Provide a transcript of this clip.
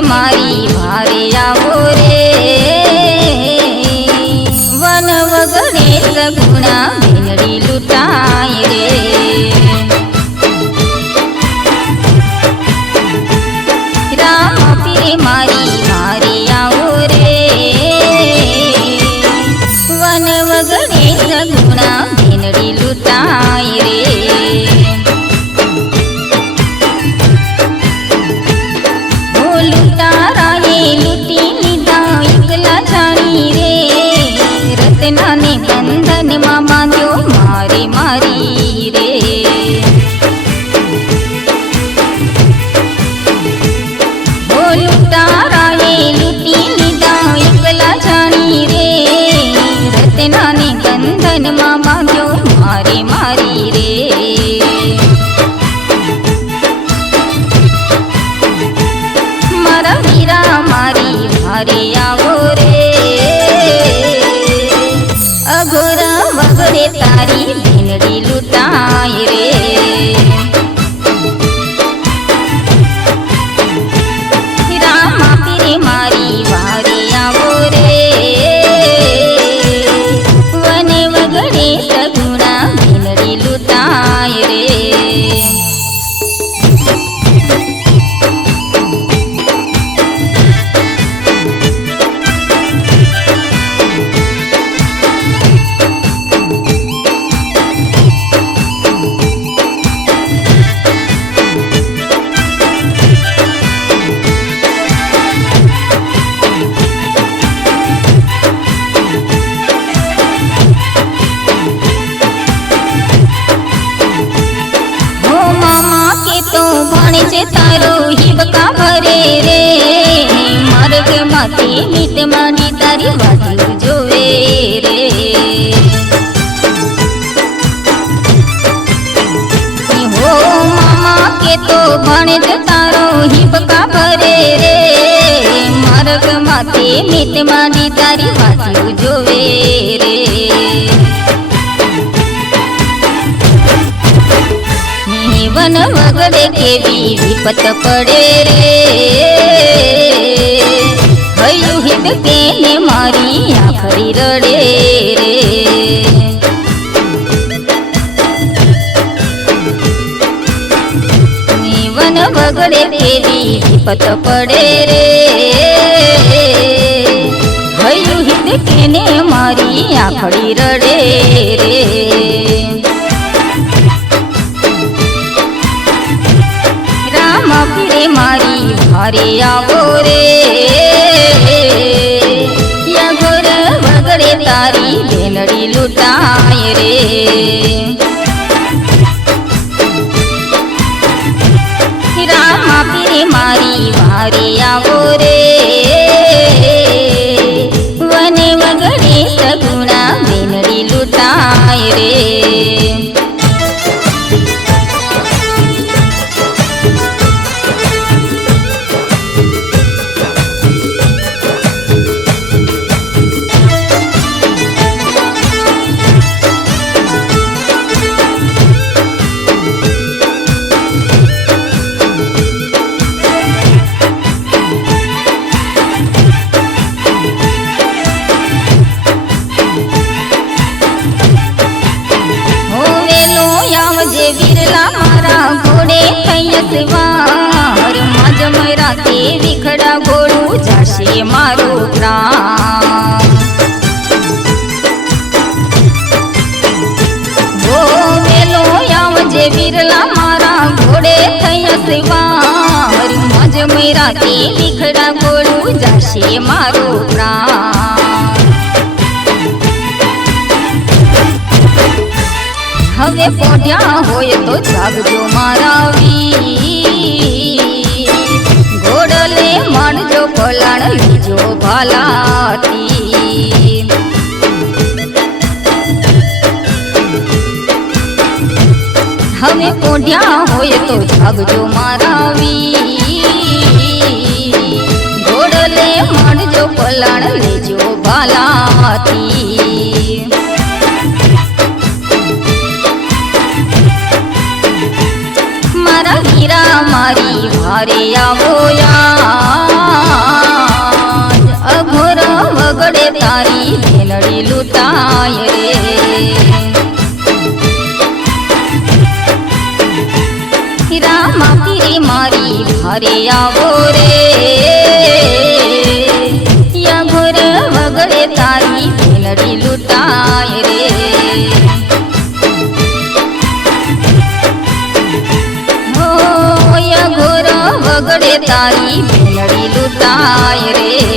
मारी भारे आवो रे। वन वगड़े सगुणा भेनड़ी लुटाय रे। राम पीरे मारी भारे आवो रे। वन वगड़े सगुणा भेनड़ी लुटाय रे। रत्ना ने बंधन मां बांध्यो मारे मारी रे। ओ लुटाराए लूटी लीधा एकला जानी रे। रत्ना ने बंधन मां बांध्यो मारे मारी रे। मारा वीरा मारी भारे आवो रे। अघोरा वगड़े तारी भेनड़ी लुटाय रे। रामा पीरे मारी वारी आवो रे। वन वगड़े सगुणा भेनड़ी लुटाय रे। जे तारो हिबका भरे रे। मार्ग माथे मीत मानी तारी वाजू जोवे रे। हो मामा के तो भणे जे तारो हिबका भरे रे। मार्ग माथे मीत मानी तारी वाजू जोवे रे। वन वगड़े केवी विपत पड़े रे। हयु हित केने मारी आखरी रड़े रे। वन वगड़े केवी विपत पड़े रे। हयु हित केने मारी आखरी रड़े रे। पीरे मारी भारे आवो रे। या घोर वगड़े तारी भेनड़ी लुटाय रे। रामा पीरे मारी भारे आवो रे। वन वगड़े सगुणा भेनड़ी लुटाय रे। विखड़ा घोड़ू जाशे मारो प्राण। वो वेलो यावजे विरला मारा घोड़े थया सवार। मज मेरा ते विखड़ा घोड़ू जाशे मारो प्राण। हवे पोढ़्या होय तो जागजो मारा वीर। घोड़ले मानजो पलाण लीजो भालाती। हवे पोढ़्या होय तो जागजो मारा वीर। घोड़ले मानजो पलाण लीजो भालाती। मारा वीरा मारी भारे आवो या। તારી ભેલડી લૂંટાય રે રામા પીરી મારી ઘરે આવો રે યા ઘોર વગડે તારી ભેલડી લૂંટાય રે હો યા ઘોર વગડે તારી ભેલડી લૂંટાય રે